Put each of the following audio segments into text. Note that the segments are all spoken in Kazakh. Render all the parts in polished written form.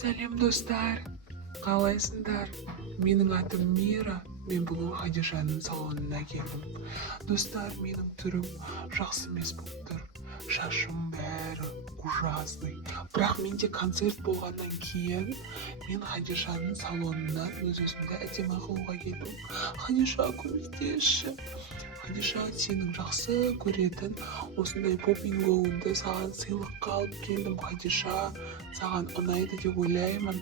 Сәлем достар, қалайсыңдар? Менің атым Мира, мен бүгін Хадишаның салонына келдім. Достар, менің түрім жақсы емес болып тұр. Шашым бәрі ужасный. Бірақ менде концерт болғаннан кейін мен Хадишаның салонынан өз-өзімді әдемі қылуға келдім. Хадиша, көмектесші. Хадиша, сенің жақсы көретін осындай попингоуынды саған сыйлыққа алып келдім. Хадиша, саған ұнайды деп ойлаймын.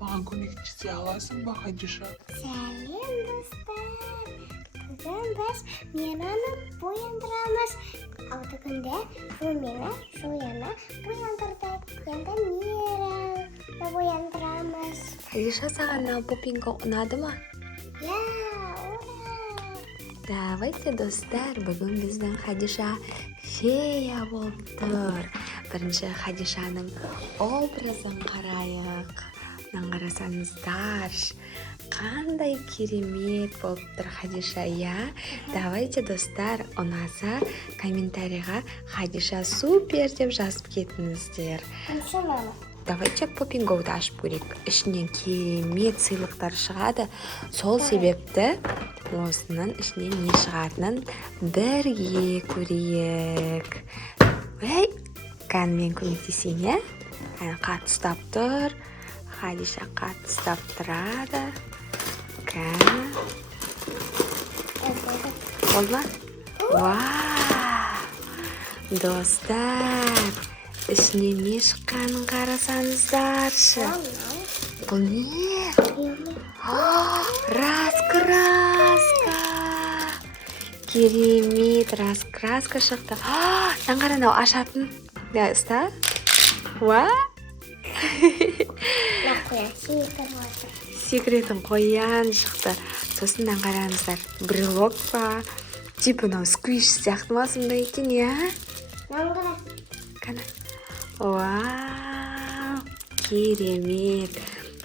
Маған көмектесе аласың ба, Хадиша? Сәлем, достар. Бүгін біз Мираны бояндырамыз. Алты күнде Румина Жояны бояндырдық. Енді Мираны бояндырамыз. Хадиша, саған попинго ұнады ма? Я, ура! Давайте, достар, бүгін біздің Хадиша фея болып тұр. Бірінші Хадишаның образын қарайық. Қарасаңыздар, қандай керемет болып тұр Хадиша, я? Давайте, достар, ұнаса комментарийға Хадиша супер деп жазып кетіңіздер. Қаншаманы? Давайте попингоуды ашып көрейік. Ішінен керемет сыйлықтар шығады. Сол себепті осының ішінен не шығатынын бірге көрейік. Ой, қанмен көмектесейін, е? Қатты ұстап тұр. Хадиша қатты ұстап тұрады. Кән. Болды ма? Вау! Достар, ішінен не шыққанын қарасаңыздаршы. Бұл не? Раскраска! Керемет раскраска шықты. Нан қаранау ашатын. Да, ұста. Уа? Секретін қоян шықты. Сосын қараңыздар. Брелок па? Типа сквиш сияқты ма сондай екен, я? Қана. Вау! Керемет!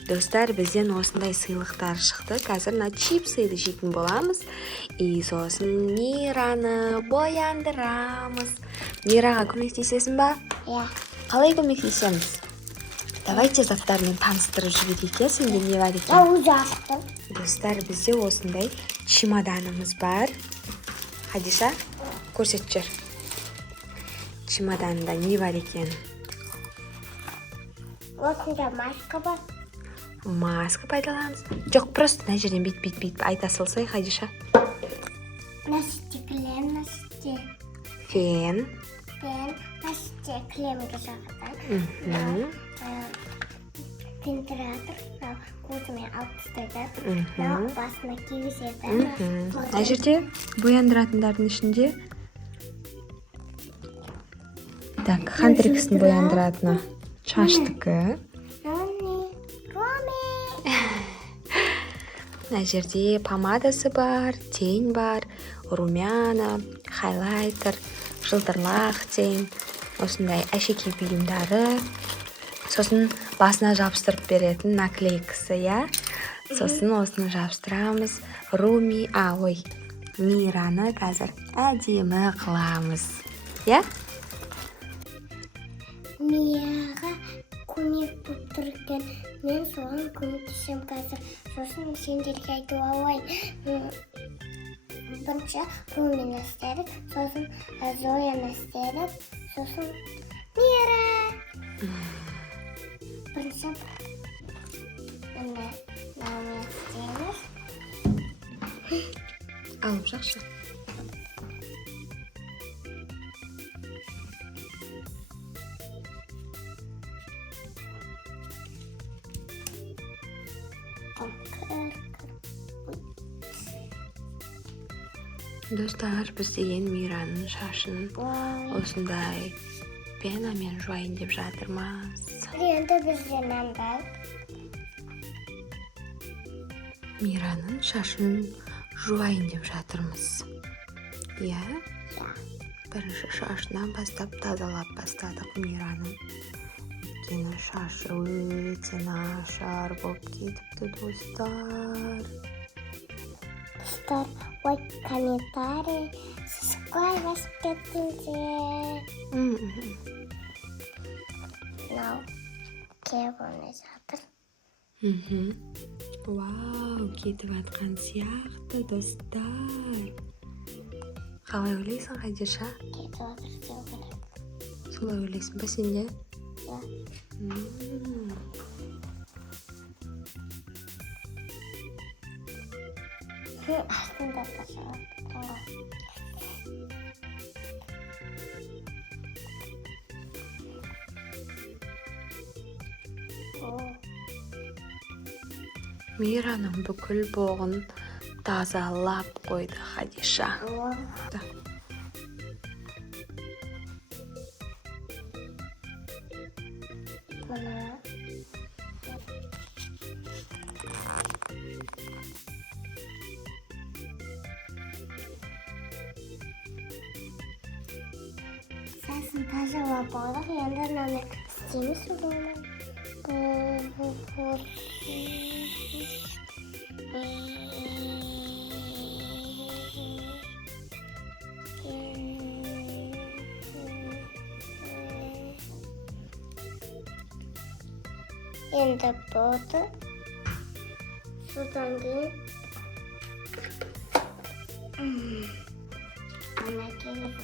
Достар, бізден осындай сыйлықтар шықты. Қазір чипсыды жейтін боламыз. И сосын Мираны бояндырамыз. Мираға көмектесесің ба? Я. Қалай көмектесеміз? Давайте заттармен таныстырып жіберейік, сенде не бар екен? Ужастым. Достар, бізде осындай чемоданымыз бар. Хадиша, көрсет жүр. Чемоданда не бар екен? Осында маска бар. Маска пайдаланамыз. Жоқ, просто мына жерден бет айта салсай, Хадиша. Насте клем, насте. Фен. Пен, насте клемге жағыдан. Вентилятор, көзіме алып тастайды. Басына кигізеді. Мына жерде бояндыратындардың ішінде. Так, Хантрикстің бояндыратыны шаштыкі. Мына жерде помадасы бар, тень бар, румяна, хайлайтер, жылтырлақ тень, осындай әшекей бұйымдары. Сосын басына жабыстырып беретін наклейкасы, я? Сосын осыны жабыстырамыз. Мираны қазір әдемі қыламыз. Я? Мияға көмек болып тұр екен. Мен соған көмектесем қазір. Сосын сендерге айтып алайын. Бірінші Румина істедік, сосын Зояны істедік, сосын Мира. Бірінші мынаны істейміз. Алып жақшы. Достар, біз деген Мираның шашын осындай пенамен жуайын деп жатырмыз. Енді бізде мынандай. Мираның шашын жуайын деп жатырмыз. Я? Бірінші шашынан бастап тазалап бастадық Мираның. Өйткені шашы өте нашар болып кетіпті, достар. Достар, ой, комментарий, сіз қалай басып кеттіңіздер? Мынау келіп ойнап жатыр. Вау, кетіп жатқан сияқты, достар. Қалай ойлайсың, Хадиша? Кетіп жатыр деу керек. Солай ойлайсың ба сен де? Иә. Астында қашап Мираның бүкіл боғын тазалап қойды Хадиша. Сәсін тазалап алдық, енді мынаны істейміз оны. Енді болды. Содан кейін ана келіп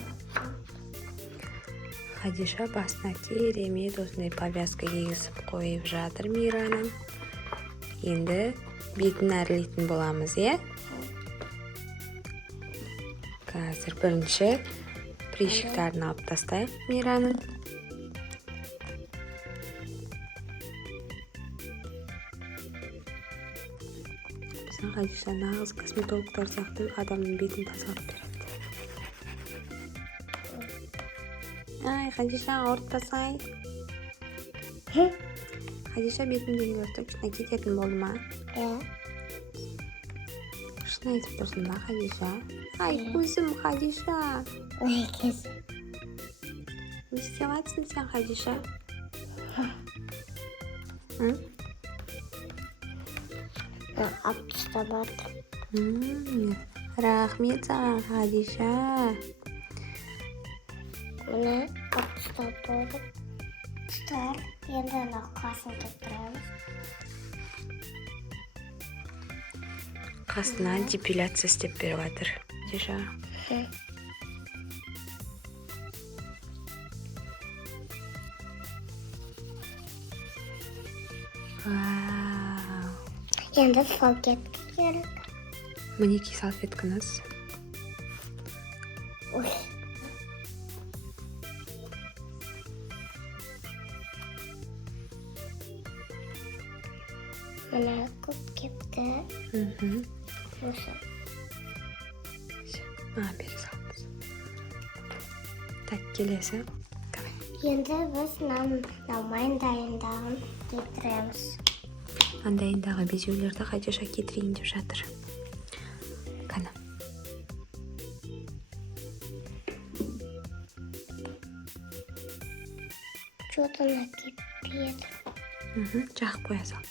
Хадиша басына керемет осындай повязка кигізіп қойып жатыр Мираның. Енді бетін әрлейтін боламыз, е? Қазір бірінші прищиктарын алып тастайық Мираның. Біздің Хадиша нағыз косметологтар сияқты адамның бетін тазалап береді. Ай, Хадиша, ауыртпасай. Хадиша бетімдегі точно кететін болды ма? Иә. Шын айтып тұрсың ба, Хадиша? Ай, көзім, Хадиша. Ой, кез. Не істеп жатсың сен, Хадиша? Алып тастап жатыр. Рахмет саған, Хадиша. Мына алып тастап болдық. Тұтар, енді ана қасын кептіреміз. Қасына депиляция істеп беріп жатыр. Хадиша. Вау. Енді салфетка керек. Мінекей салфеткаңыз. Ой. Мына көп кепті. Осы. Бері салыңыз. Так, келесі. Давай. Енді біз намайын дайындағын кетіреміз. Андайындағы безеулерді Хадиша кетірейін деп жатыр. Қана. Что-то накипит. Жағып қоя сал.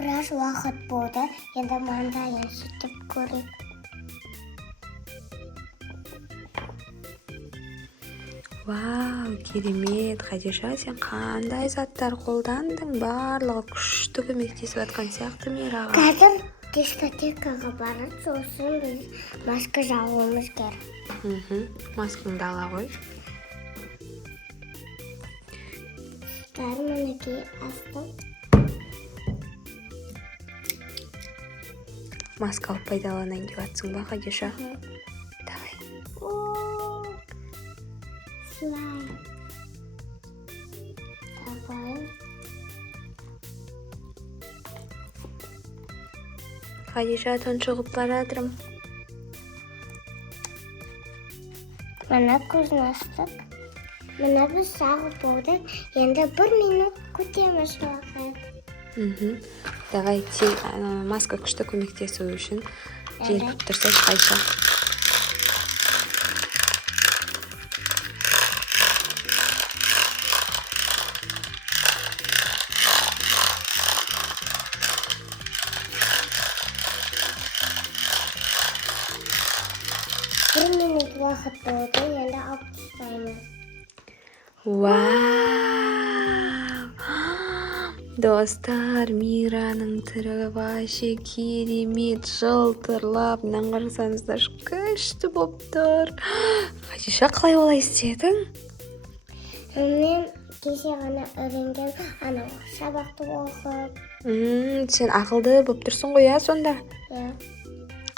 Біраз уақыт болды, енді маңдайын сүйтіп көрейік. Вау, керемет. Хадиша, сен қандай заттар қолдандың? Барлығы күшті көмектесіп жатқан сияқты Мираға. Қазір дискотекаға барып, сосын біз маска жағуымыз керек. Маскаңды ала ғой. Бәрі мінекей астым. Маска алып пайдаланайын деп жатсың ба, Хадиша? Давай. Слайм. Давай. Хадиша, тұншығып бара жатырмын. Мына көзін астық. Мына біз сағып болдық. Енді 1 минут күтеміз уақыт. Давай, маска күшті көмектесу үшін желпіп тұрсаш, Хадиша. Bir minut uақыт болды. енді алып тастаймын. Вау! Достар, Мираның түрі вообще керемет, жылтырлап, мынаны қарасаңыздар, күшті болып тұр. Хадиша, қалай олай істедің? Мен кеше ғана үйренген анау сабақты оқып. Сен ақылды болып тұрсың ғой, сонда? Иә.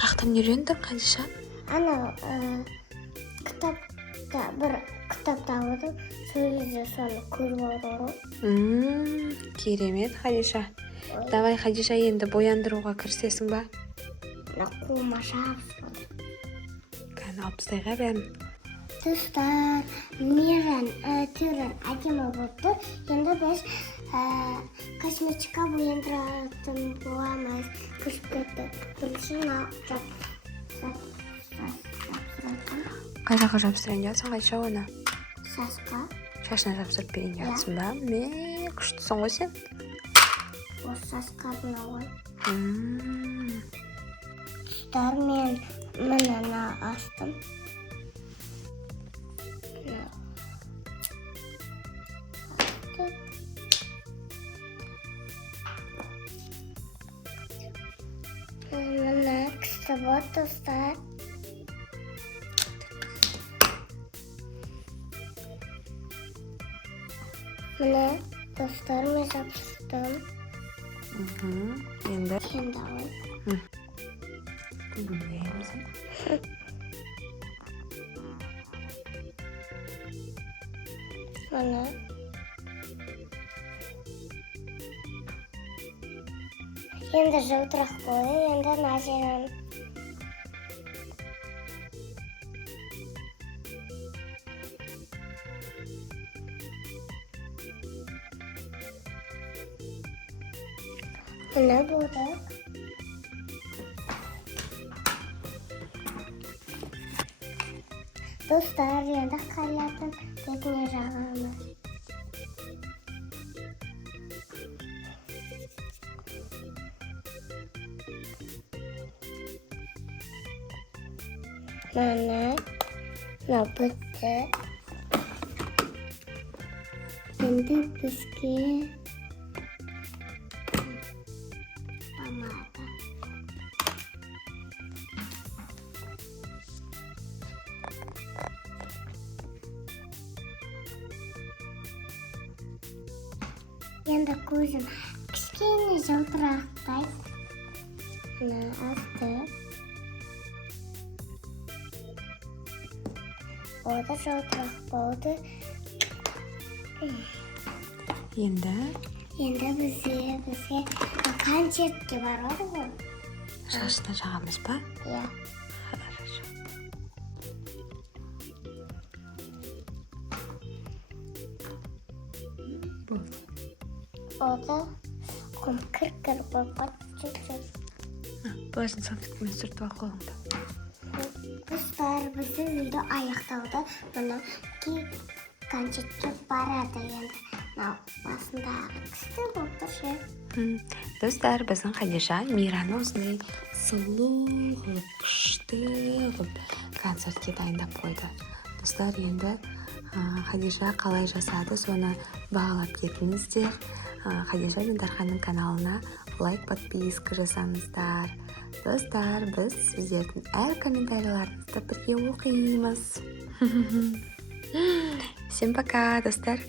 Қақтан үйрендің, Хадиша? Анау кітапта бір кітап табылдым, сөйлезе соны көріп алдым ғой. Керемет, Хадиша. Давай, Хадиша, енді бояндыруға кірісесің ба? Қолыма жабысып. Кәні алып тастайға бәрін. Достар, Миран түрі әдемі болып тұр. Енді біз косметика бояндыратын боламыз. Күшіп кетті. Біріншін Қайдағы жабыстырайын жатсың, Хадиша, оны? сасқа. Шашына жабыстырып берейін жатсың ба? Күштісің ғой сен? Осы сасқардың ауын. Достар, мен мынаны астым. Мына кісі бар, достар. Міне, достар, мен жабыстым. Енді Кендауын. бөлмейміз. Міне. Енді жылтырақ болды, енді Назираны. Міне болды. Достар, енді қалатын бетіне жағамыз. Міне, мынау бітті. Енді бізге помада. Енді көзім кішкене жылтырақтай. Мына асты. Ода жылтырақ болды. Енді бізге концертке барады ғой. шашына жағамыз ба? Иә. Хорошо. Ода құм кір-кір болып қатты. Бұлашын салфеткамен сүртіп ал қолыңды. Достар, біздің видео аяқталды. Мына концертке барады енді. Мынау басындағы кісі болып тұр ше. Достар, біздің Хадиша Мираны осындай сұлу қылып, күшті қылып концертке дайындап қойды. Достар, енді Хадиша қалай жасады, соны бағалап кетіңіздер. Хадиша мен Дарханның каналына лайк, подписка жасаңыздар. Достар, біз сіздердің әр комментарийларыңызды бірге оқимыз. Всем пока, достар.